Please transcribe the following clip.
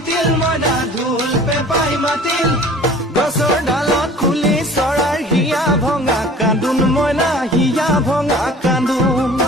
মাতিল মইনা ঢোল পেপাই মাতিল গছৰ ডালত খুলি চৰাইৰ হিয়া ভঙা কান্দোন মইনা হিয়া ভঙা কান্দোন